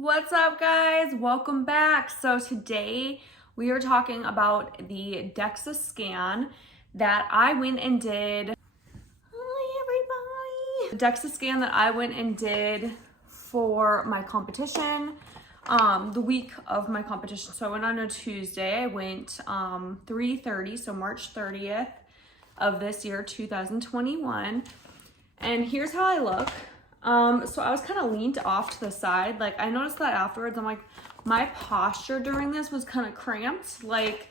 What's up, guys? Welcome back. So today we are talking about the Dexa scan that I went and did. Hi, everybody. The Dexa scan that I went and did for my competition, the week of my competition. So I went on a Tuesday. I went 3/30, so March 30th of this year, 2021. And here's how I look. So I was kind of leaned off to the side. Like, I noticed that afterwards. I'm like, my posture during this was kind of cramped. Like,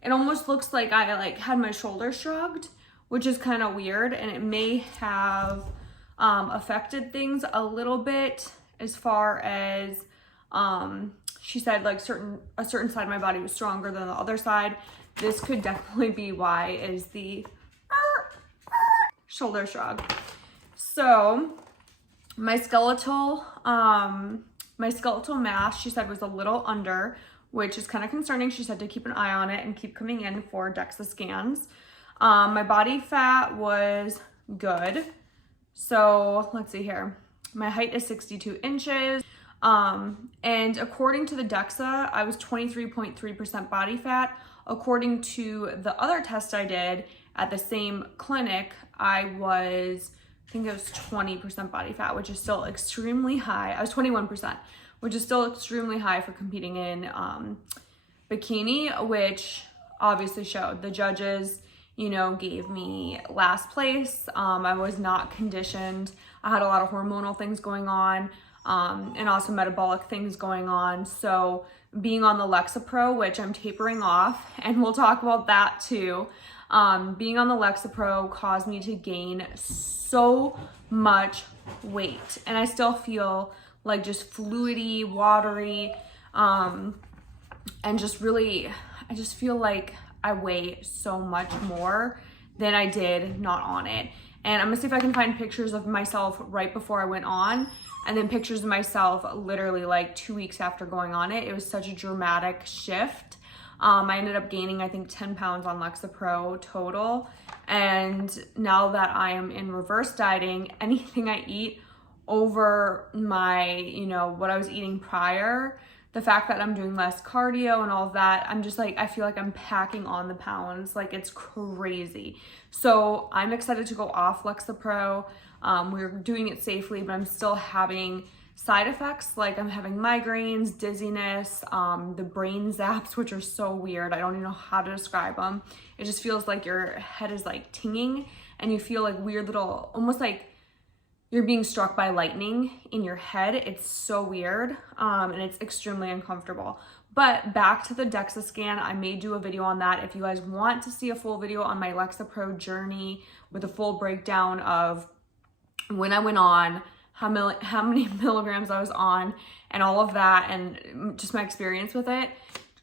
it almost looks like I had my shoulders shrugged, which is kind of weird, and it may have affected things a little bit as far as she said like a certain side of my body was stronger than the other side. This could definitely be why, is the shoulder shrug. So my skeletal mass, she said, was a little under, which is kind of concerning. She said to keep an eye on it and keep coming in for Dexa scans. My body fat was good. So let's see here. My height is 62 inches. And according to the Dexa, I was 23.3% body fat. According to the other test I did at the same clinic, I think it was 20% body fat, which is still extremely high. I was 21%, which is still extremely high for competing in bikini, which obviously showed. The judges, gave me last place. I was not conditioned. I had a lot of hormonal things going on, and also metabolic things going on. So being on the Lexapro, which I'm tapering off, and we'll talk about that too. Being on the Lexapro caused me to gain so much weight, and I still feel like just fluidy, watery, and just really, I just feel like I weigh so much more than I did not on it. And I'm gonna see if I can find pictures of myself right before I went on, and then pictures of myself literally like 2 weeks after going on it. It was such a dramatic shift. I ended up gaining, I think, 10 pounds on Lexapro total. And now that I am in reverse dieting, anything I eat over my, what I was eating prior, the fact that I'm doing less cardio and all of that, I'm just like, I feel like I'm packing on the pounds. Like, it's crazy. So I'm excited to go off Lexapro. We're doing it safely, but I'm still having side effects. Like, I'm having migraines, dizziness, the brain zaps, which are so weird. I don't even know how to describe them. It just feels like your head is like tinging, and you feel like weird little, almost like you're being struck by lightning in your head. It's so weird, and it's extremely uncomfortable. But back to the Dexa scan, I may do a video on that. If you guys want to see a full video on my Lexapro journey with a full breakdown of when I went on, how many milligrams I was on, and all of that, and just my experience with it,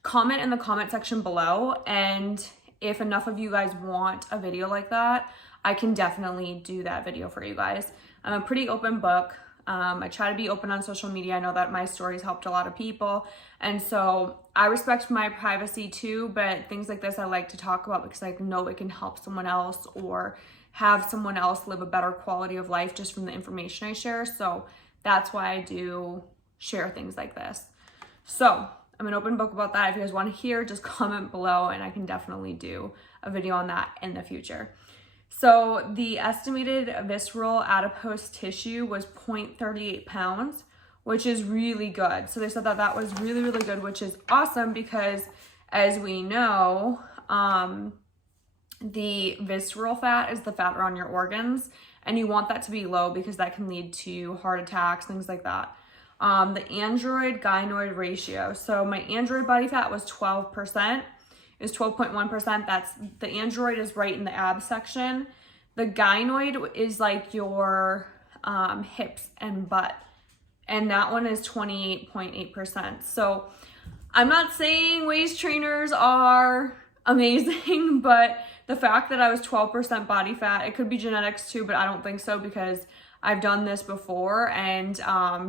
comment in the comment section below. And if enough of you guys want a video like that, I can definitely do that video for you guys. I'm a pretty open book. I try to be open on social media. I know that my stories helped a lot of people, and so I respect my privacy too, but things like this I like to talk about because I know it can help someone else or have someone else live a better quality of life just from the information I share. So that's why I do share things like this. So I'm an open book about that. If you guys want to hear, just comment below, and I can definitely do a video on that in the future. So the estimated visceral adipose tissue was 0.38 pounds, which is really good. So they said that that was really, really good, which is awesome because, as we know, the visceral fat is the fat around your organs, and you want that to be low because that can lead to heart attacks, things like that. The android gynoid ratio. So my android body fat was 12%. Is 12.1%. That's the android is right in the ab section. The gynoid is like your hips and butt, and that one is 28.8%. So I'm not saying waist trainers are amazing, but the fact that I was 12% body fat, it could be genetics too, but I don't think so because I've done this before, and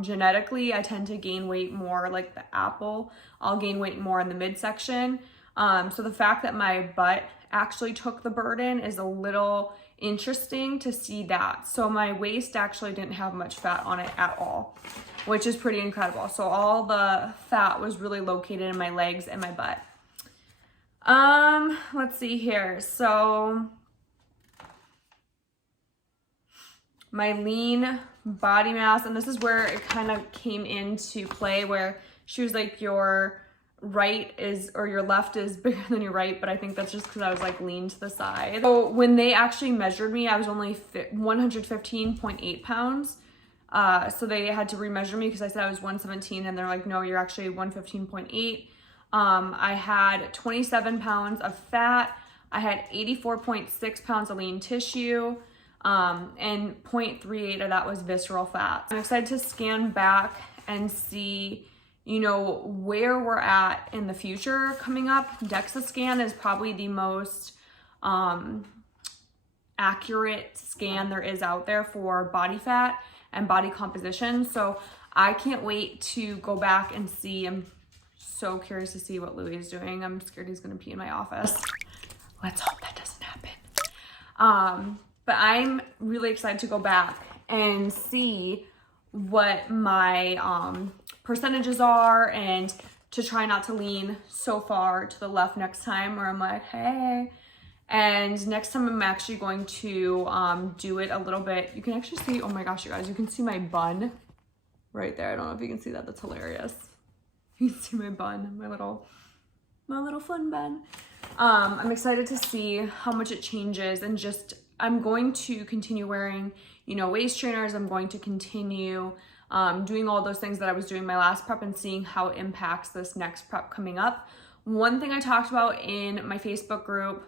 genetically I tend to gain weight more like the apple. I'll gain weight more in the midsection. So the fact that my butt actually took the burden is a little interesting to see that. So my waist actually didn't have much fat on it at all, which is pretty incredible. So all the fat was really located in my legs and my butt. Let's see here. So my lean body mass, and this is where it kind of came into play, where she was like, your right is, or your left is bigger than your right, but I think that's just because I was like lean to the side. So when they actually measured me, I was only 115.8 pounds. So they had to remeasure me because I said I was 117, and they're like, no, you're actually 115.8. I had 27 pounds of fat. I had 84.6 pounds of lean tissue, and 0.38 of that was visceral fat. I'm excited to scan back and see, you know, where we're at in the future coming up. Dexa scan is probably the most accurate scan there is out there for body fat and body composition. So I can't wait to go back and see. I'm so curious to see what Louis is doing. I'm scared he's gonna pee in my office. Let's hope that doesn't happen. But I'm really excited to go back and see what my percentages are, and to try not to lean so far to the left next time, where I'm like, hey. And next time I'm actually going to do it a little bit. You can actually see, oh my gosh, you guys, you can see my bun right there. I don't know if you can see that. That's hilarious. You can see my bun, my little fun bun. I'm excited to see how much it changes, and just, I'm going to continue wearing, you know, waist trainers. I'm going to continue doing all those things that I was doing my last prep, and seeing how it impacts this next prep coming up. One thing I talked about in my Facebook group,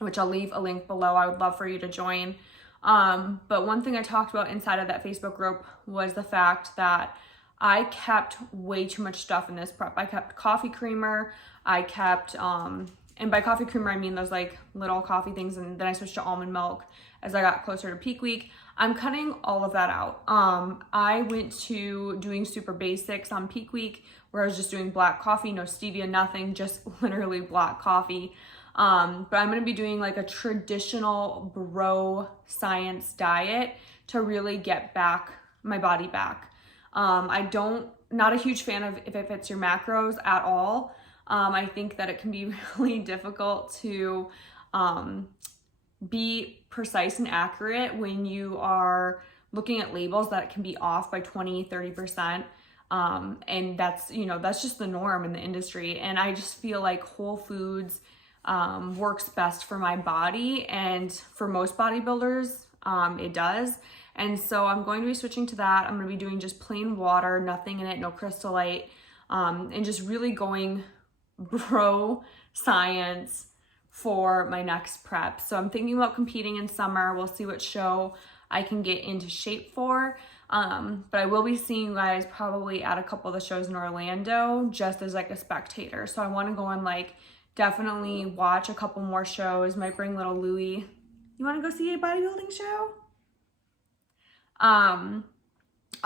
which I'll leave a link below, I would love for you to join. But one thing I talked about inside of that Facebook group was the fact that I kept way too much stuff in this prep. I kept coffee creamer, I kept, and by coffee creamer, I mean those like little coffee things, and then I switched to almond milk as I got closer to peak week. I'm cutting all of that out. I went to doing super basics on peak week, where I was just doing black coffee, no stevia, nothing, just literally black coffee. But I'm gonna be doing like a traditional bro science diet to really get my body back. Not a huge fan of if it fits your macros at all. I think that it can be really difficult to be precise and accurate when you are looking at labels that it can be off by 20-30%. And that's, you know, that's just the norm in the industry. And I just feel like whole foods works best for my body, and for most bodybuilders, it does. And so I'm going to be switching to that. I'm going to be doing just plain water, nothing in it, no crystallite, and just really going bro science for my next prep. So I'm thinking about competing in summer. We'll see what show I can get into shape for. But I will be seeing you guys probably at a couple of the shows in Orlando, just as like a spectator. So I want to go and like definitely watch a couple more shows. Might bring little Louis. You want to go see a bodybuilding show? I'll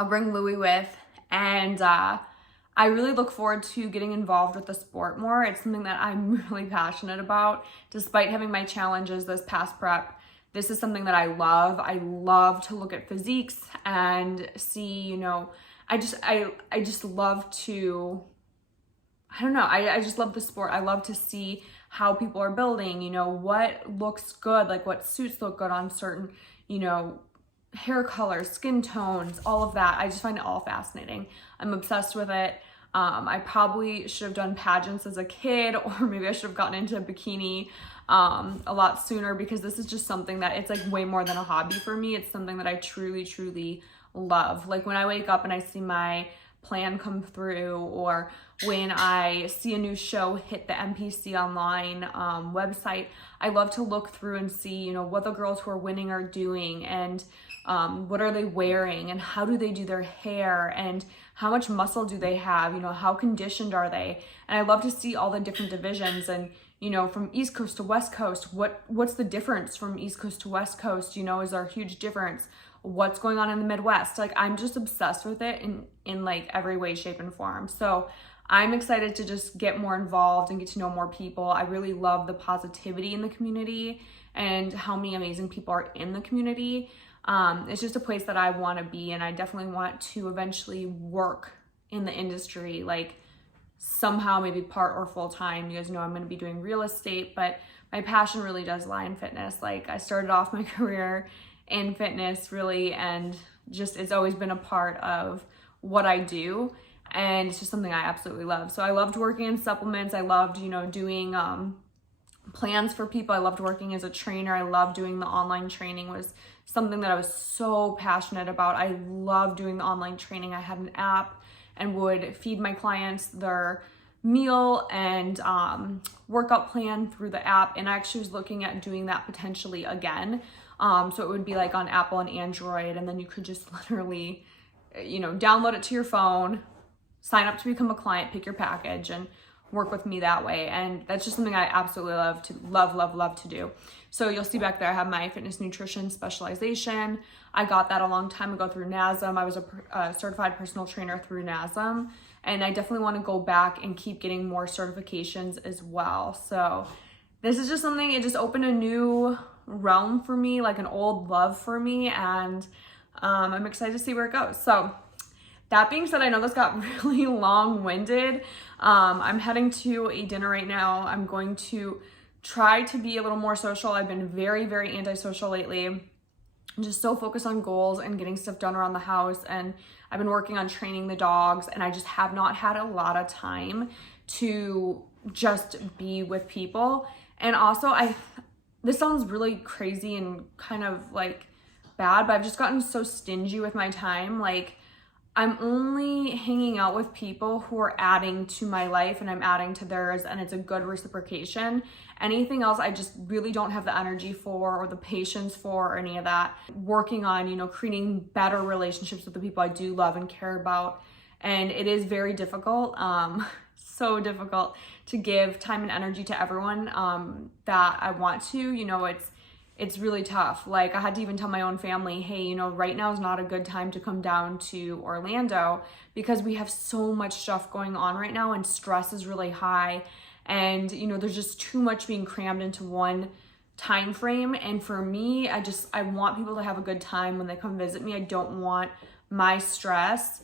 bring Louis with, and I really look forward to getting involved with the sport more. It's something that I'm really passionate about. Despite having my challenges this past prep, this is something that I love. I love to look at physiques and see, you know, I just love to, I don't know, I just love the sport. I love to see how people are building, you know, what looks good, like what suits look good on certain, you know, hair colors, skin tones, all of that. I just find it all fascinating. I'm obsessed with it. I probably should have done pageants as a kid, or maybe I should have gotten into a bikini a lot sooner, because this is just something that it's like way more than a hobby for me. It's something that I truly, truly love. Like when I wake up and I see my plan come through, or when I see a new show hit the NPC online website, I love to look through and see, you know, what the girls who are winning are doing, and what are they wearing, and how do they do their hair, and how much muscle do they have, you know, how conditioned are they? And I love to see all the different divisions, and, you know, from East Coast to West Coast, what's the difference from East Coast to West Coast? You know, is there a huge difference? What's going on in the Midwest? Like, I'm just obsessed with it in like every way, shape, and form. So I'm excited to just get more involved and get to know more people. I really love the positivity in the community and how many amazing people are in the community. It's just a place that I want to be, and I definitely want to eventually work in the industry, like somehow maybe part or full time. You guys know I'm going to be doing real estate, but my passion really does lie in fitness. Like I started off my career in fitness really, and just it's always been a part of what I do, and it's just something I absolutely love. So I loved working in supplements. I loved, you know, doing plans for people. I loved working as a trainer. I loved doing the online training, was something that I was so passionate about. I loved doing the online training. I had an app and would feed my clients their meal and workout plan through the app, and I actually was looking at doing that potentially again. So it would be like on Apple and Android, and then you could just literally, you know, download it to your phone, sign up to become a client, pick your package, and work with me that way. And that's just something I absolutely love to do. So you'll see back there, I have my fitness nutrition specialization. I got that a long time ago through NASM. I was a certified personal trainer through NASM, and I definitely want to go back and keep getting more certifications as well. So this is just something, it just opened a new realm for me, like an old love for me, and I'm excited to see where it goes. So that being said, I know this got really long-winded. I'm heading to a dinner right now. I'm going to try to be a little more social. I've been very, very antisocial lately. I'm just so focused on goals and getting stuff done around the house, and I've been working on training the dogs, and I just have not had a lot of time to just be with people. And also, this sounds really crazy and kind of like bad, but I've just gotten so stingy with my time. Like, I'm only hanging out with people who are adding to my life and I'm adding to theirs, and it's a good reciprocation. Anything else, I just really don't have the energy for or the patience for or any of that. Working on, you know, creating better relationships with the people I do love and care about. And it is very difficult, so difficult to give time and energy to everyone that I want to. You know, it's really tough. Like, I had to even tell my own family, hey, you know, right now is not a good time to come down to Orlando because we have so much stuff going on right now and stress is really high. And, you know, there's just too much being crammed into one time frame. And for me, I want people to have a good time when they come visit me. I don't want my stress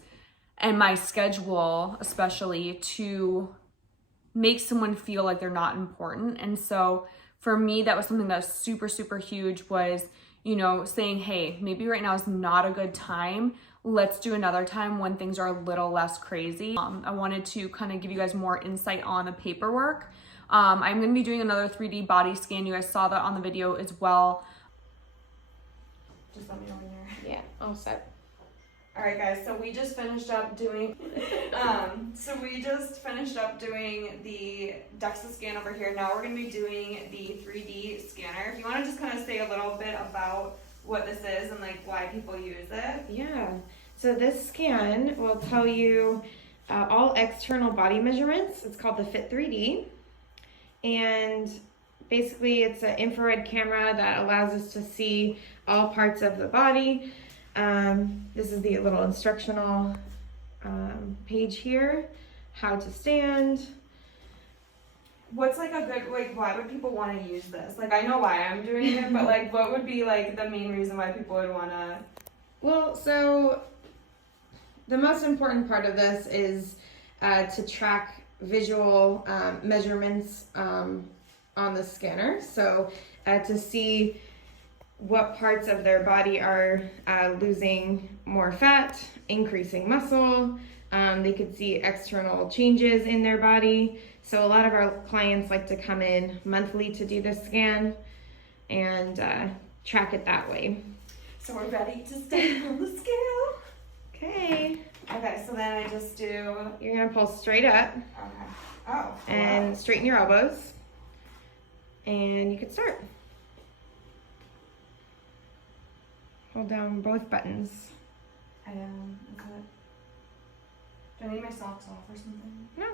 and my schedule, especially, to make someone feel like they're not important. And so for me, that was something that was super, super huge, was, you know, saying, hey, maybe right now is not a good time. Let's do another time when things are a little less crazy. I wanted to kind of give you guys more insight on the paperwork. I'm going to be doing another 3D body scan. You guys saw that on the video as well. Just let me know when you're... Yeah, all set. All right, guys, so we just finished up doing the Dexa scan over here. Now we're going to be doing the 3D scanner. If you want to just kind of say a little bit about what this is and like why people use it. Yeah, so this scan will tell you all external body measurements. It's called the Fit 3D, and basically it's an infrared camera that allows us to see all parts of the body. This is the little instructional page here, how to stand. What's like a good, like, why would people want to use this? Like, I know why I'm doing it, but like, what would be like the main reason why people would want to? Well, so the most important part of this is to track visual measurements on the scanner. So to see what parts of their body are losing more fat, increasing muscle. They could see external changes in their body. So a lot of our clients like to come in monthly to do this scan and track it that way. So we're ready to stand on the scale. Okay. Okay, so then I just do... You're gonna pull straight up. Okay. Oh, and wow. Straighten your elbows. And you can start. Hold down both buttons. Do I need my socks off or something? No.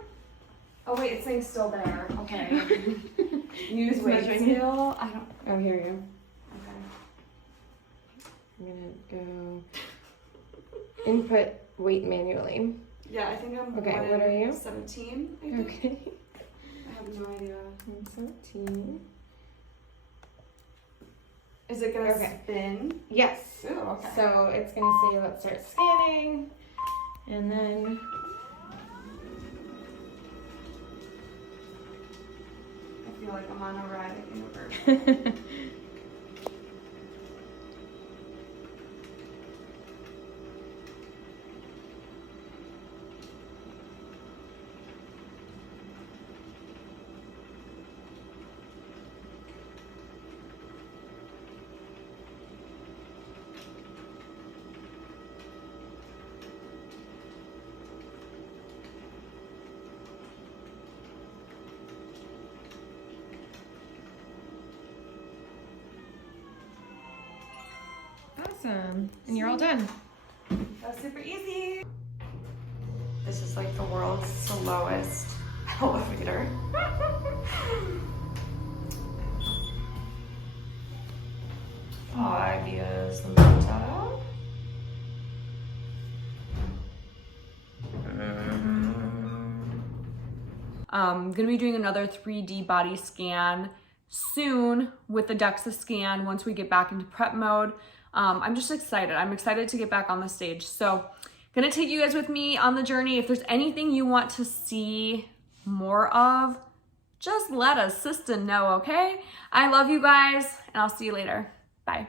Oh wait, it's saying still there. Okay. Use weight scale. I don't... Oh, here you go. Okay. I'm gonna go input weight manually. Yeah, I think I'm Okay, what are you? 17, I think. Okay. I have no idea. I'm 17. Is it gonna spin? Yes. Ooh, okay. So it's gonna say, let's start scanning. And then I feel like I'm on a ride at Universal. awesome. And you're all done. That's super easy. This is like the world's slowest elevator. 5 years later. I'm gonna be doing another 3D body scan soon with the Dexa scan once we get back into prep mode. I'm just excited. I'm excited to get back on the stage. So gonna take you guys with me on the journey. If there's anything you want to see more of, just let us sister know, okay? I love you guys, and I'll see you later. Bye.